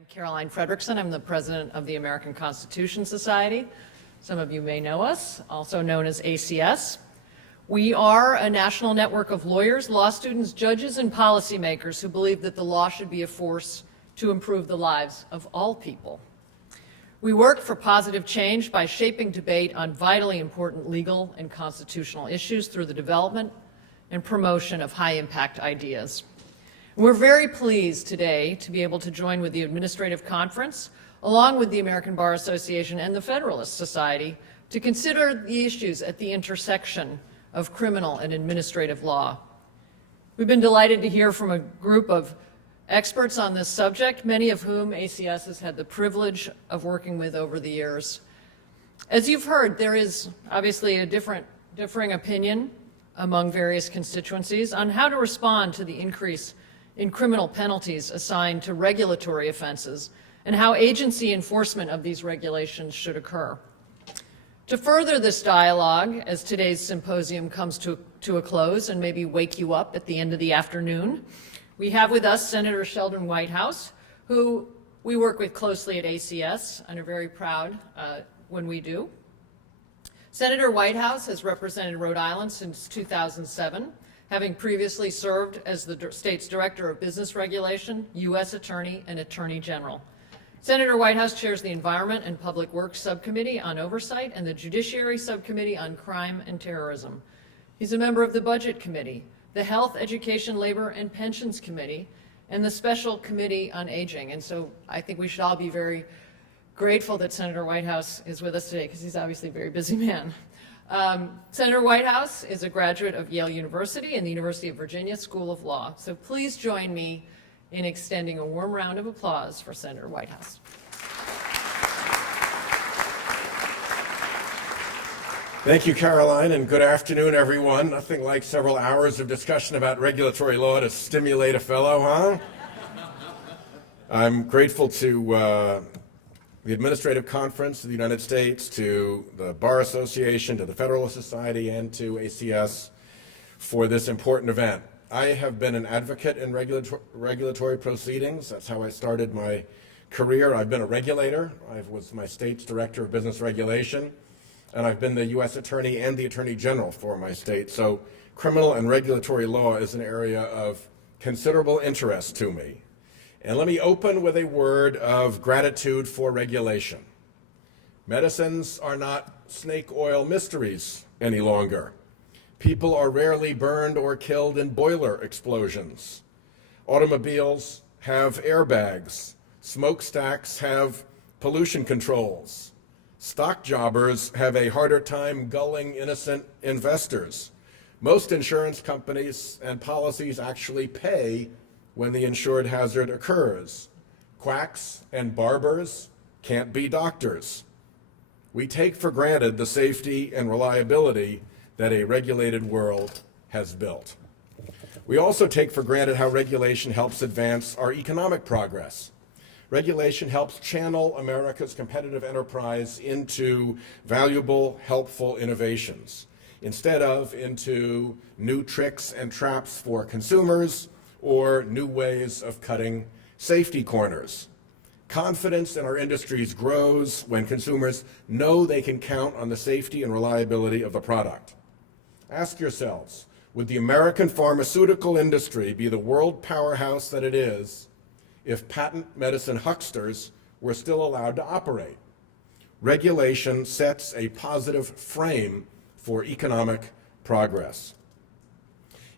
I'm Caroline Fredrickson. I'm the president of the American Constitution Society. Some of you may know us, also known as ACS. We are a national network of lawyers, law students, judges, and policymakers who believe that the law should be a force to improve the lives of all people. We work for positive change by shaping debate on vitally important legal and constitutional issues through the development and promotion of high-impact ideas. We're very pleased today to be able to join with the Administrative Conference, along with the American Bar Association and the Federalist Society, to consider the issues at the intersection of criminal and administrative law. We've been delighted to hear from a group of experts on this subject, many of whom ACS has had the privilege of working with over the years. As you've heard, there is obviously a differing opinion among various constituencies on how to respond to the increase in criminal penalties assigned to regulatory offenses and how agency enforcement of these regulations should occur. To further this dialogue, as today's symposium comes to a close and maybe wake you up at the end of the afternoon, we have with us Senator Sheldon Whitehouse, who we work with closely at ACS and are very proud when we do. Senator Whitehouse has represented Rhode Island since 2007, having previously served as the state's Director of Business Regulation, U.S. Attorney, and Attorney General. Senator Whitehouse chairs the Environment and Public Works Subcommittee on Oversight and the Judiciary Subcommittee on Crime and Terrorism. He's a member of the Budget Committee, the Health, Education, Labor, and Pensions Committee, and the Special Committee on Aging. And so I think we should all be very grateful that Senator Whitehouse is with us today, because he's obviously a very busy man. Senator Whitehouse is a graduate of Yale University and the University of Virginia School of Law. So please join me in extending a warm round of applause for Senator Whitehouse. Thank you, Caroline, and good afternoon, everyone. Nothing like several hours of discussion about regulatory law to stimulate a fellow, huh? I'm grateful to the Administrative Conference of the United States, to the Bar Association, to the Federalist Society, and to ACS for this important event. I have been an advocate in regulatory proceedings. That's how I started my career. I've been a regulator. I was my state's Director of Business Regulation, and I've been the U.S. Attorney and the Attorney General for my state. So criminal and regulatory law is an area of considerable interest to me. And let me open with a word of gratitude for regulation. Medicines are not snake oil mysteries any longer. People are rarely burned or killed in boiler explosions. Automobiles have airbags. Smokestacks have pollution controls. Stock jobbers have a harder time gulling innocent investors. Most insurance companies and policies actually pay when the insured hazard occurs. Quacks and barbers can't be doctors. We take for granted the safety and reliability that a regulated world has built. We also take for granted how regulation helps advance our economic progress. Regulation helps channel America's competitive enterprise into valuable, helpful innovations, instead of into new tricks and traps for consumers or new ways of cutting safety corners. Confidence in our industries grows when consumers know they can count on the safety and reliability of the product. Ask yourselves, would the American pharmaceutical industry be the world powerhouse that it is if patent medicine hucksters were still allowed to operate? Regulation sets a positive frame for economic progress.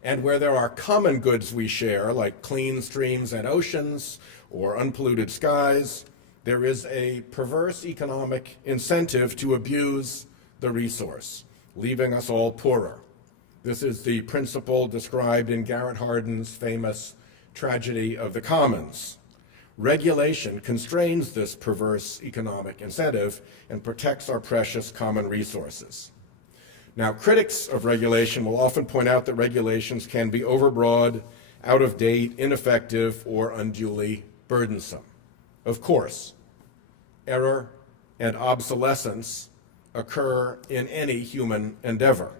And where there are common goods we share, like clean streams and oceans or unpolluted skies, there is a perverse economic incentive to abuse the resource, leaving us all poorer. This is the principle described in Garrett Hardin's famous Tragedy of the Commons. Regulation constrains this perverse economic incentive and protects our precious common resources. Now, critics of regulation will often point out that regulations can be overbroad, out of date, ineffective, or unduly burdensome. Of course, error and obsolescence occur in any human endeavor.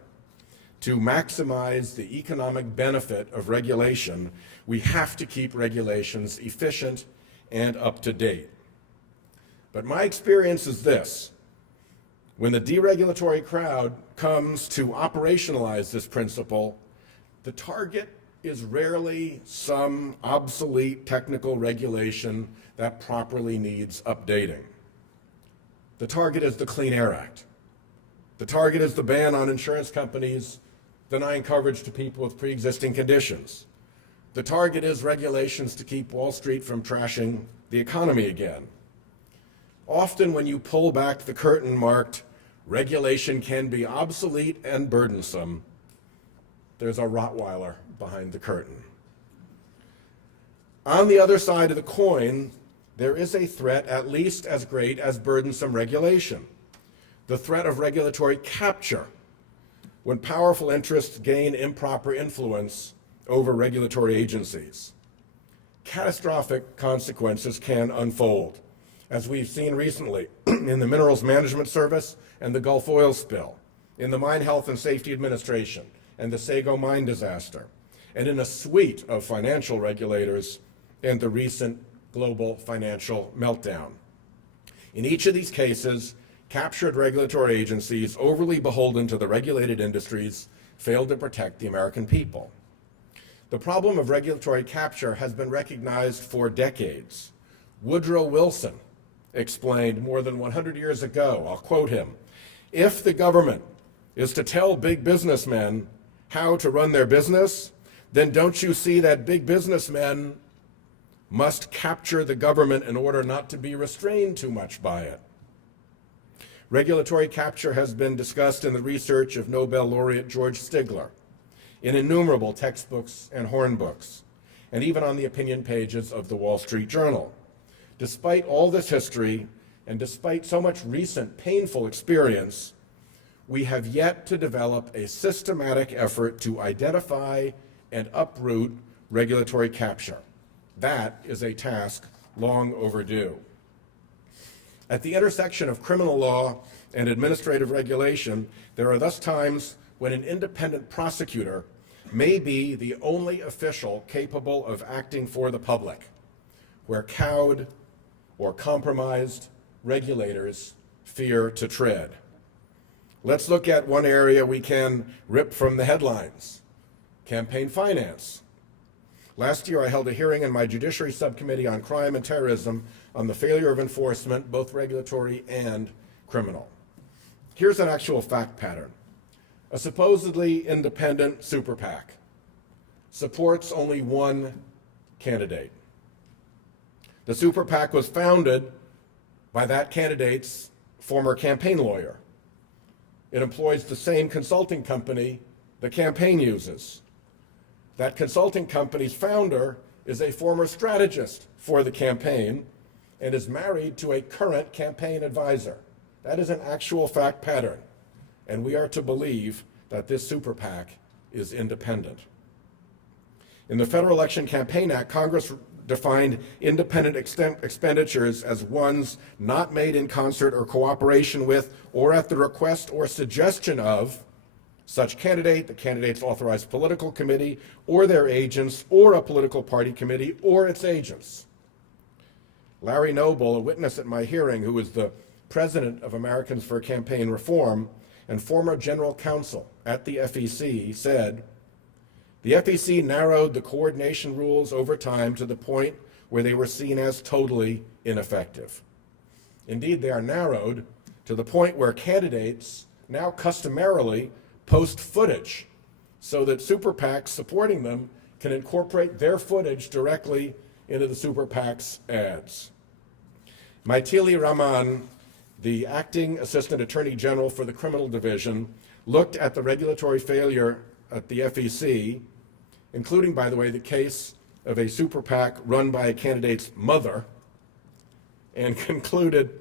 To maximize the economic benefit of regulation, we have to keep regulations efficient and up to date. But my experience is this: when the deregulatory crowd comes to operationalize this principle, the target is rarely some obsolete technical regulation that properly needs updating. The target is the Clean Air Act. The target is the ban on insurance companies denying coverage to people with pre-existing conditions. The target is regulations to keep Wall Street from trashing the economy again. Often when you pull back the curtain marked, "Regulation can be obsolete and burdensome," there's a Rottweiler behind the curtain. On the other side of the coin, there is a threat at least as great as burdensome regulation: the threat of regulatory capture, when powerful interests gain improper influence over regulatory agencies. Catastrophic consequences can unfold, as we've seen recently in the Minerals Management Service and the Gulf oil spill, in the Mine Health and Safety Administration and the Sago mine disaster, and in a suite of financial regulators and the recent global financial meltdown. In each of these cases, captured regulatory agencies, overly beholden to the regulated industries, failed to protect the American people. The problem of regulatory capture has been recognized for decades. Woodrow Wilson explained more than 100 years ago, I'll quote him, "If the government is to tell big businessmen how to run their business, then don't you see that big businessmen must capture the government in order not to be restrained too much by it?" Regulatory capture has been discussed in the research of Nobel laureate George Stigler, in innumerable textbooks and hornbooks, and even on the opinion pages of the Wall Street Journal. Despite all this history, and despite so much recent painful experience, we have yet to develop a systematic effort to identify and uproot regulatory capture. That is a task long overdue. At the intersection of criminal law and administrative regulation, there are thus times when an independent prosecutor may be the only official capable of acting for the public, where cowed or compromised regulators fear to tread. Let's look at one area we can rip from the headlines: campaign finance. Last year, I held a hearing in my Judiciary Subcommittee on Crime and Terrorism on the failure of enforcement, both regulatory and criminal. Here's an actual fact pattern. A supposedly independent super PAC supports only one candidate. The super PAC was founded by that candidate's former campaign lawyer. It employs the same consulting company the campaign uses. That consulting company's founder is a former strategist for the campaign and is married to a current campaign advisor. That is an actual fact pattern, and we are to believe that this super PAC is independent. In the Federal Election Campaign Act, Congress defined independent expenditures as ones not made in concert or cooperation with or at the request or suggestion of such candidate, the candidate's authorized political committee, or their agents, or a political party committee, or its agents. Larry Noble, a witness at my hearing, who is the president of Americans for Campaign Reform and former general counsel at the FEC, said, "The FEC narrowed the coordination rules over time to the point where they were seen as totally ineffective. Indeed, they are narrowed to the point where candidates now customarily post footage so that super PACs supporting them can incorporate their footage directly into the super PAC's ads." Maithili Raman, the acting Assistant Attorney General for the Criminal Division, looked at the regulatory failure at the FEC, including, by the way, the case of a super PAC run by a candidate's mother, and concluded,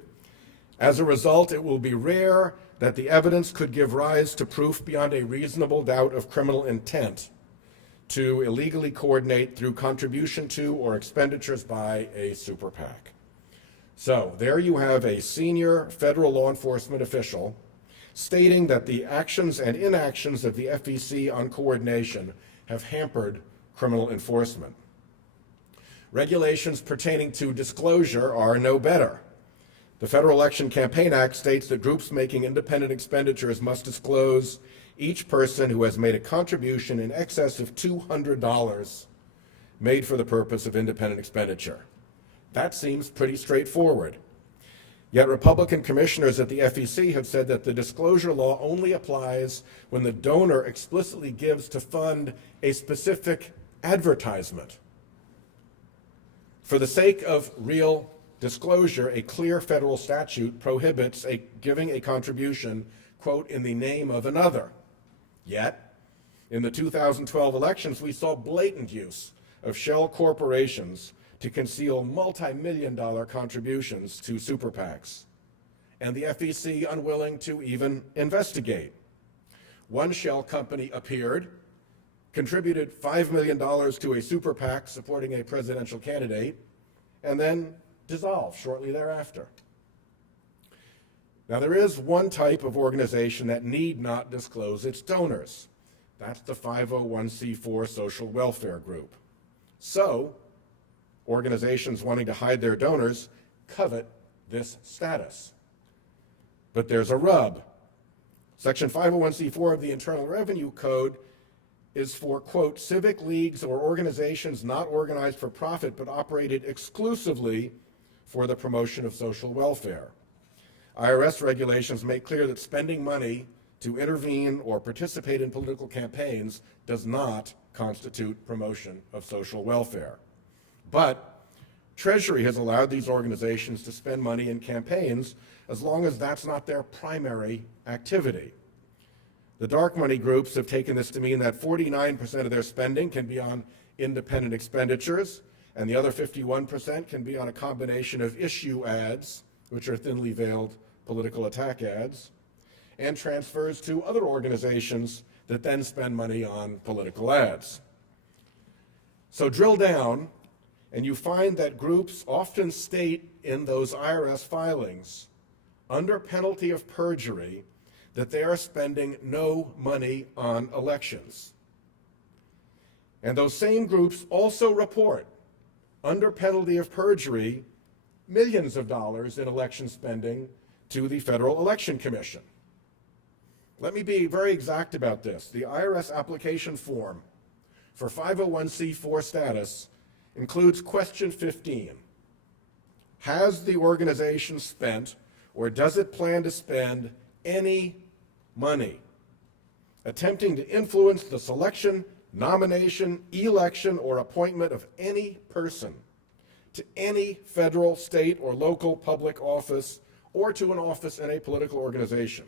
"As a result, it will be rare that the evidence could give rise to proof beyond a reasonable doubt of criminal intent to illegally coordinate through contribution to or expenditures by a super PAC." So there you have a senior federal law enforcement official stating that the actions and inactions of the FEC on coordination have hampered criminal enforcement. Regulations pertaining to disclosure are no better. The Federal Election Campaign Act states that groups making independent expenditures must disclose each person who has made a contribution in excess of $200 made for the purpose of independent expenditure. That seems pretty straightforward. Yet Republican commissioners at the FEC have said that the disclosure law only applies when the donor explicitly gives to fund a specific advertisement. For the sake of real disclosure, a clear federal statute prohibits giving a contribution, quote, in the name of another. Yet, in the 2012 elections, we saw blatant use of shell corporations to conceal multi-million-dollar contributions to super PACs, and the FEC unwilling to even investigate. One shell company appeared, contributed $5 million to a super PAC supporting a presidential candidate, and then dissolved shortly thereafter. Now, there is one type of organization that need not disclose its donors. That's the 501c4 social welfare group. So, organizations wanting to hide their donors covet this status. But there's a rub. Section 501c4 of the Internal Revenue Code is for, quote, civic leagues or organizations not organized for profit but operated exclusively for the promotion of social welfare. IRS regulations make clear that spending money to intervene or participate in political campaigns does not constitute promotion of social welfare. But Treasury has allowed these organizations to spend money in campaigns as long as that's not their primary activity. The dark money groups have taken this to mean that 49% of their spending can be on independent expenditures, and the other 51% can be on a combination of issue ads, which are thinly veiled political attack ads, and transfers to other organizations that then spend money on political ads. So drill down, and you find that groups often state in those IRS filings, under penalty of perjury, that they are spending no money on elections. And those same groups also report, under penalty of perjury, millions of dollars in election spending to the Federal Election Commission. Let me be very exact about this. The IRS application form for 501c4 status includes question 15. Has the organization spent or does it plan to spend any money attempting to influence the selection, nomination, election, or appointment of any person to any federal, state, or local public office or to an office in a political organization?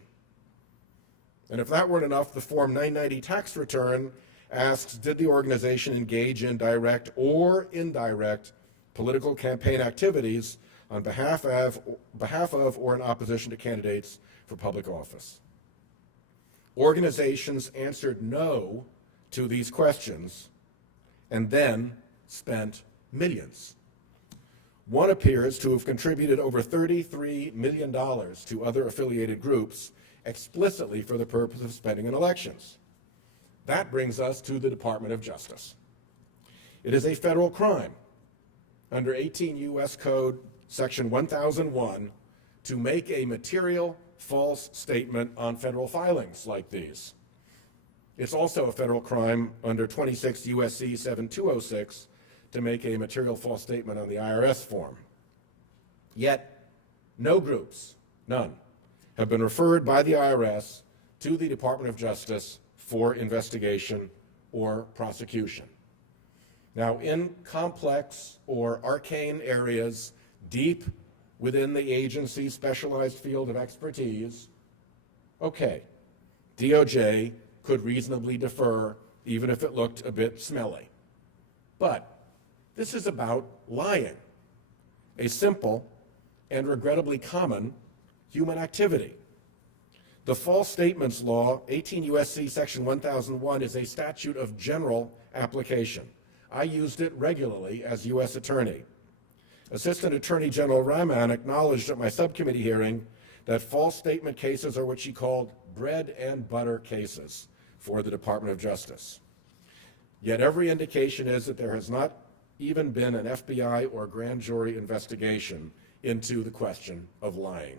And if that weren't enough, the Form 990 tax return asks, did the organization engage in direct or indirect political campaign activities on behalf of or in opposition to candidates for public office? Organizations answered no to these questions and then spent millions. One appears to have contributed over $33 million to other affiliated groups explicitly for the purpose of spending in elections. That brings us to the Department of Justice. It is a federal crime under 18 U.S. Code Section 1001 to make a material false statement on federal filings like these. It's also a federal crime under 26 U.S.C. 7206 to make a material false statement on the IRS form. Yet, no groups, none, have been referred by the IRS to the Department of Justice for investigation or prosecution. Now, in complex or arcane areas deep within the agency's specialized field of expertise, okay, DOJ could reasonably defer even if it looked a bit smelly. But this is about lying, a simple and regrettably common human activity. The false statements law, 18 U.S.C. Section 1001, is a statute of general application. I used it regularly as U.S. Attorney. Assistant Attorney General Rahman acknowledged at my subcommittee hearing that false statement cases are what she called bread and butter cases for the Department of Justice. Yet every indication is that there has not even been an FBI or grand jury investigation into the question of lying.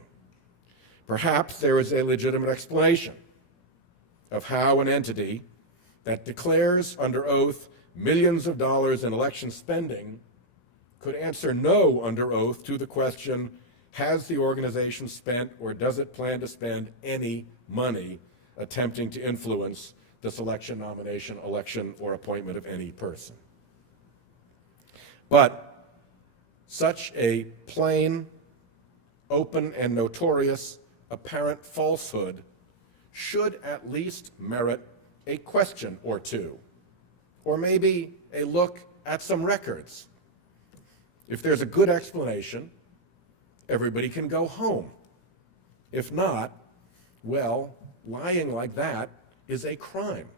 Perhaps there is a legitimate explanation of how an entity that declares under oath millions of dollars in election spending could answer no under oath to the question, has the organization spent or does it plan to spend any money attempting to influence the selection, nomination, election, or appointment of any person? But such a plain, open, and notorious apparent falsehood should at least merit a question or two, or maybe a look at some records. If there's a good explanation, everybody can go home. If not, well, lying like that is a crime.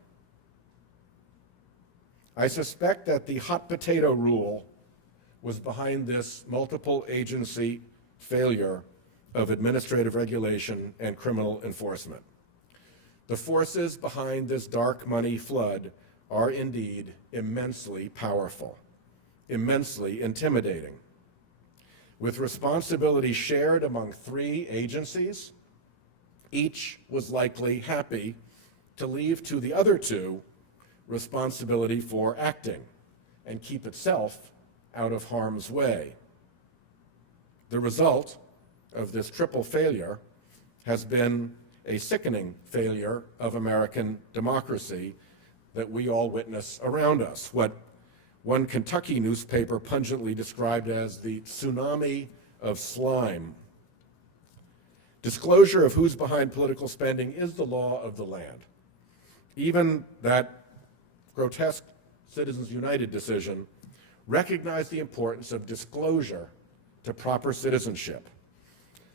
I suspect that the hot potato rule was behind this multiple agency failure of administrative regulation and criminal enforcement. The forces behind this dark money flood are indeed immensely powerful, immensely intimidating. With responsibility shared among 3 agencies, each was likely happy to leave to the other 2 responsibility for acting and keep itself out of harm's way. The result of this triple failure has been a sickening failure of American democracy that we all witness around us. What one Kentucky newspaper pungently described as the tsunami of slime. Disclosure of who's behind political spending is the law of the land. Even that grotesque Citizens United decision recognized the importance of disclosure to proper citizenship.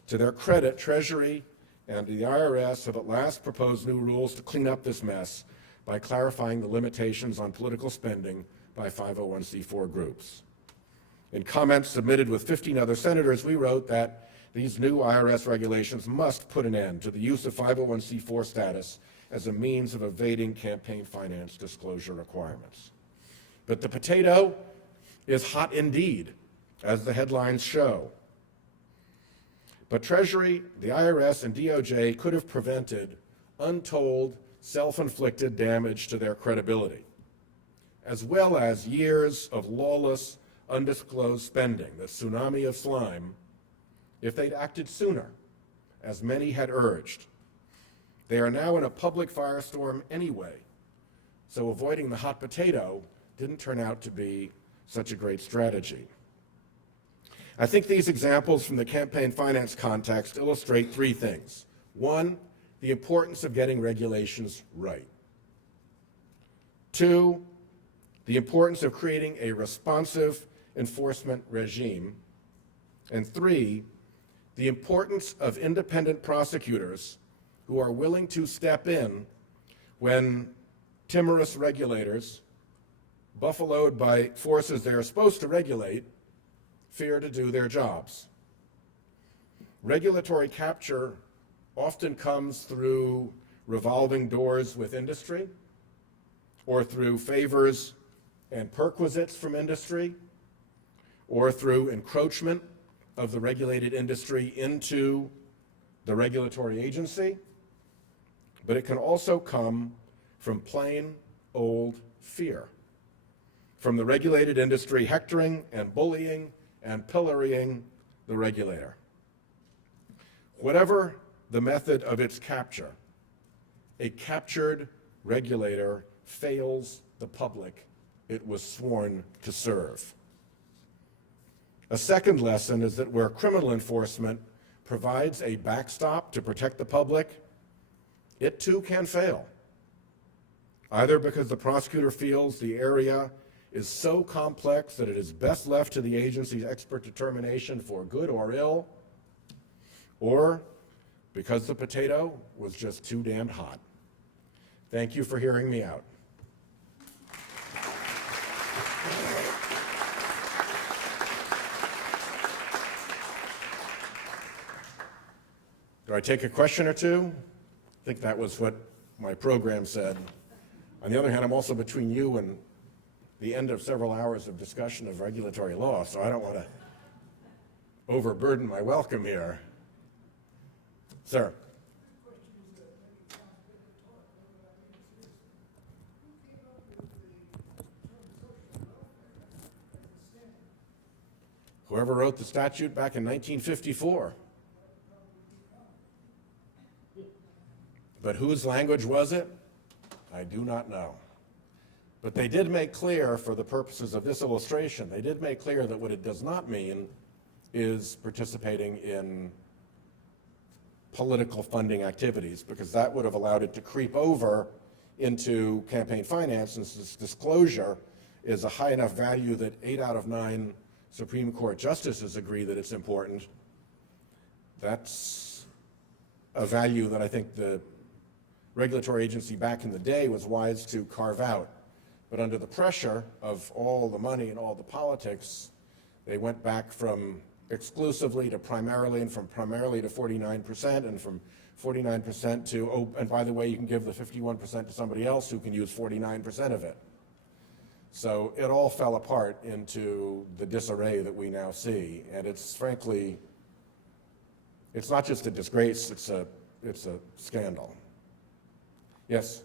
To their credit, Treasury and the IRS have at last proposed new rules to clean up this mess by clarifying the limitations on political spending by 501c4 groups. In comments submitted with 15 other senators, we wrote that these new IRS regulations must put an end to the use of 501c4 status as a means of evading campaign finance disclosure requirements. But the potato is hot indeed, as the headlines show. But Treasury, the IRS, and DOJ could have prevented untold, self-inflicted damage to their credibility, as well as years of lawless, undisclosed spending, the tsunami of slime, if they'd acted sooner, as many had urged. They are now in a public firestorm anyway, so avoiding the hot potato didn't turn out to be such a great strategy. I think these examples from the campaign finance context illustrate 3 things. 1, the importance of getting regulations right. 2, the importance of creating a responsive enforcement regime. And 3, the importance of independent prosecutors who are willing to step in when timorous regulators, buffaloed by forces they are supposed to regulate, fear to do their jobs. Regulatory capture often comes through revolving doors with industry, or through favors and perquisites from industry, or through encroachment of the regulated industry into the regulatory agency, but it can also come from plain old fear, from the regulated industry hectoring and bullying and pillorying the regulator. Whatever the method of its capture, a captured regulator fails the public it was sworn to serve. A second lesson is that where criminal enforcement provides a backstop to protect the public, it too can fail, either because the prosecutor feels the area is so complex that it is best left to the agency's expert determination for good or ill, or because the potato was just too damned hot. Thank you for hearing me out. Do I take a question or two? I think that was what my program said. On the other hand, I'm also between you and the end of several hours of discussion of regulatory law, so I don't want to overburden my welcome here. Sir. Whoever wrote the statute back in 1954. But whose language was it? I do not know. But they did make clear, for the purposes of this illustration, they did make clear that what it does not mean is participating in political funding activities, because that would have allowed it to creep over into campaign finance, since this disclosure is a high enough value that 8 out of 9 Supreme Court justices agree that it's important. That's a value that I think the regulatory agency back in the day was wise to carve out. But under the pressure of all the money and all the politics, they went back from exclusively to primarily, and from primarily to 49%, and from 49% to, oh, and by the way, you can give the 51% to somebody else who can use 49% of it. So it all fell apart into the disarray that we now see. And it's frankly, it's not just a disgrace, it's a scandal. Yes?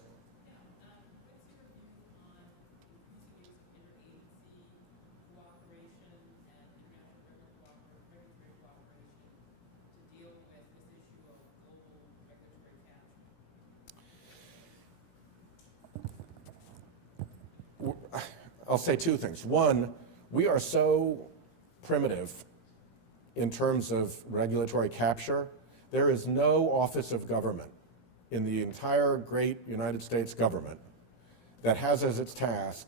I'll say two things. One, we are so primitive in terms of regulatory capture. There is no office of government in the entire great United States government that has as its task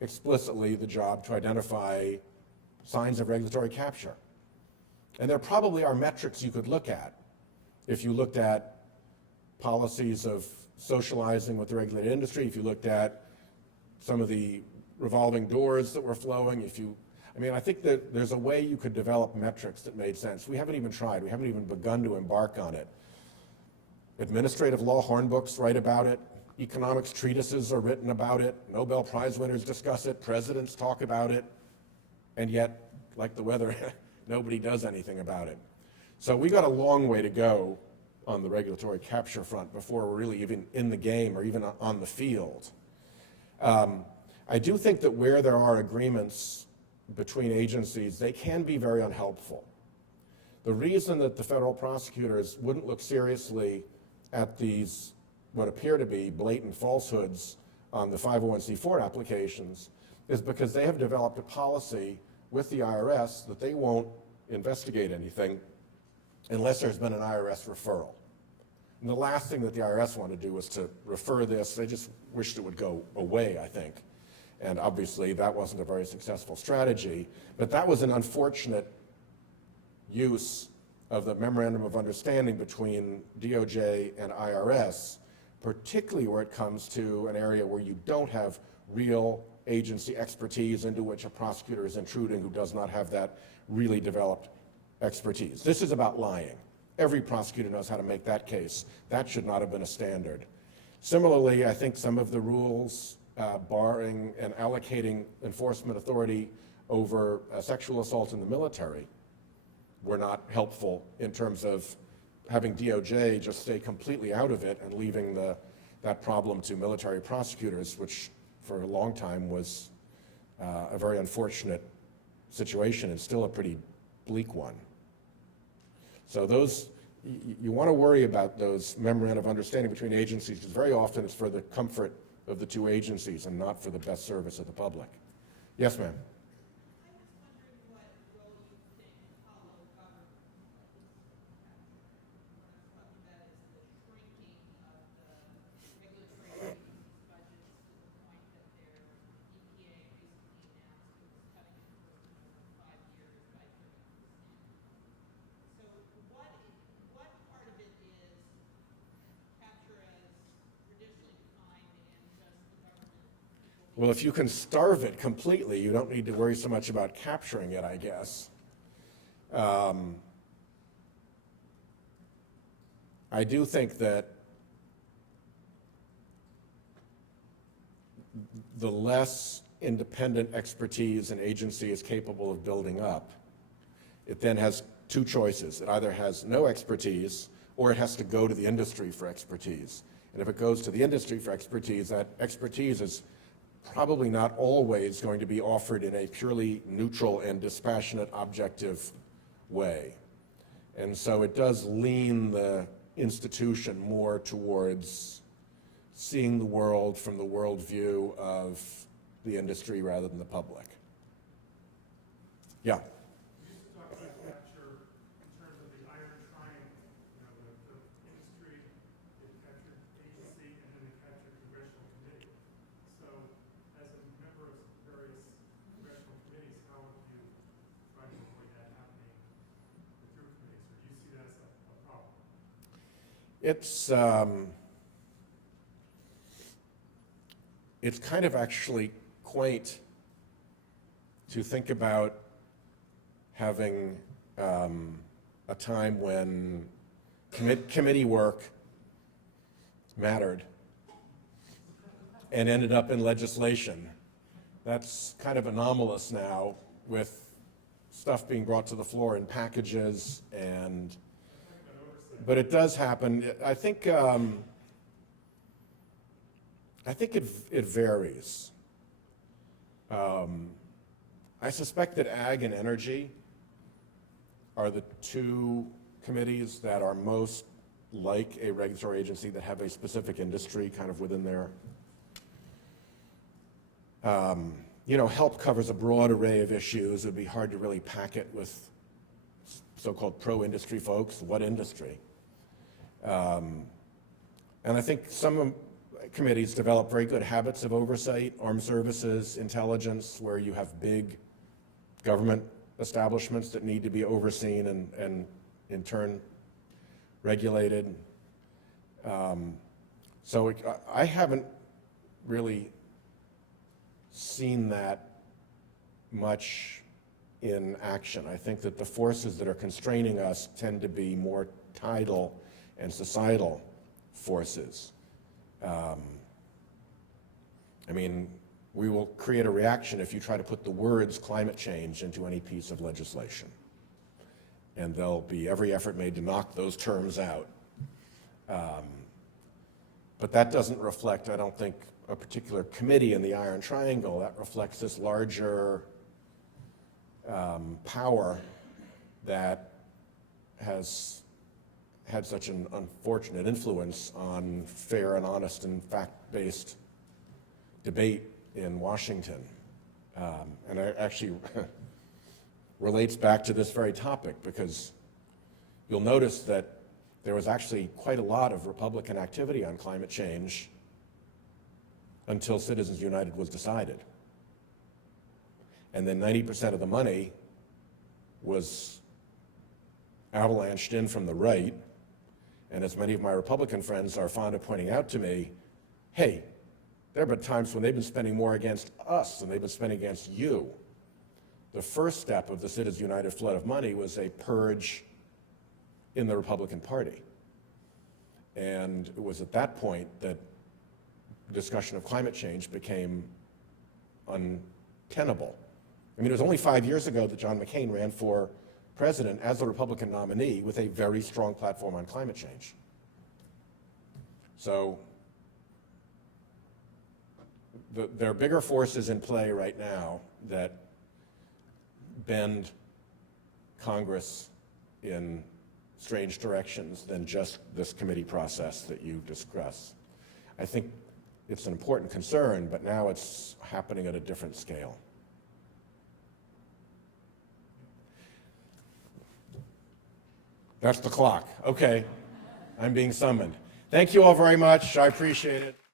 explicitly the job to identify signs of regulatory capture. And there probably are metrics you could look at. If you looked at policies of socializing with the regulated industry, if you looked at some of the revolving doors that were flowing, I think that there's a way you could develop metrics that made sense. We haven't even tried. We haven't even begun to embark on it. Administrative law hornbooks write about it. Economics treatises are written about it. Nobel Prize winners discuss it. Presidents talk about it. And yet, like the weather, nobody does anything about it. So we got a long way to go on the regulatory capture front before we're really even in the game or even on the field. I do think that where there are agreements between agencies, they can be very unhelpful. The reason that the federal prosecutors wouldn't look seriously at these, what appear to be blatant falsehoods on the 501c4 applications, is because they have developed a policy with the IRS that they won't investigate anything unless there's been an IRS referral. And the last thing that the IRS wanted to do was to refer this. They just wished it would go away, I think. And obviously that wasn't a very successful strategy, but that was an unfortunate use of the memorandum of understanding between DOJ and IRS, particularly where it comes to an area where you don't have real agency expertise into which a prosecutor is intruding who does not have that really developed expertise. This is about lying. Every prosecutor knows how to make that case. That should not have been a standard. Similarly, I think some of the rules barring and allocating enforcement authority over sexual assault in the military were not helpful in terms of having DOJ just stay completely out of it and leaving that problem to military prosecutors, which for a long time was a very unfortunate situation and still a pretty bleak one. So those, you want to worry about those memorandum of understanding between agencies, because very often it's for the comfort of the two agencies and not for the best service of the public. Yes, ma'am. Well, if you can starve it completely, you don't need to worry so much about capturing it, I guess. I do think that the less independent expertise an agency is capable of building up, it then has two choices. It either has no expertise or it has to go to the industry for expertise. And if it goes to the industry for expertise, that expertise is probably not always going to be offered in a purely neutral and dispassionate, objective way. And so it does lean the institution more towards seeing the world from the worldview of the industry rather than the public. Yeah. You used to talk about capture in terms of the iron triangle, the industry, the captured agency, and then the captured congressional committee. So as a member of various congressional committees, how have you tried to avoid that happening with your committees, or do you see that as a problem? It's kind of actually quaint to think about having a time when committee work mattered and ended up in legislation. That's kind of anomalous now, with stuff being brought to the floor in packages, but it does happen. I think it varies. I suspect that Ag and Energy are the two committees that are most like a regulatory agency that have a specific industry kind of within their, HELP covers a broad array of issues. It would be hard to really pack it with so-called pro-industry folks. What industry? And I think some committees develop very good habits of oversight, armed services, intelligence, where you have big government establishments that need to be overseen and in turn regulated. So I haven't really seen that much in action. I think that the forces that are constraining us tend to be more tidal and societal forces. We will create a reaction if you try to put the words climate change into any piece of legislation. And there'll be every effort made to knock those terms out. But that doesn't reflect, I don't think, a particular committee in the Iron Triangle. That reflects this larger power that has had such an unfortunate influence on fair and honest and fact-based debate in Washington. And it actually relates back to this very topic, because you'll notice that there was actually quite a lot of Republican activity on climate change until Citizens United was decided. And then 90% of the money was avalanched in from the right. And as many of my Republican friends are fond of pointing out to me, hey, there have been times when they've been spending more against us than they've been spending against you. The first step of the Citizens United flood of money was a purge in the Republican Party. And it was at that point that discussion of climate change became untenable. It was only 5 years ago that John McCain ran for president as the Republican nominee with a very strong platform on climate change. So there are bigger forces in play right now that bend Congress in strange directions than just this committee process that you discuss. I think it's an important concern, but now it's happening at a different scale. That's the clock. Okay, I'm being summoned. Thank you all very much. I appreciate it.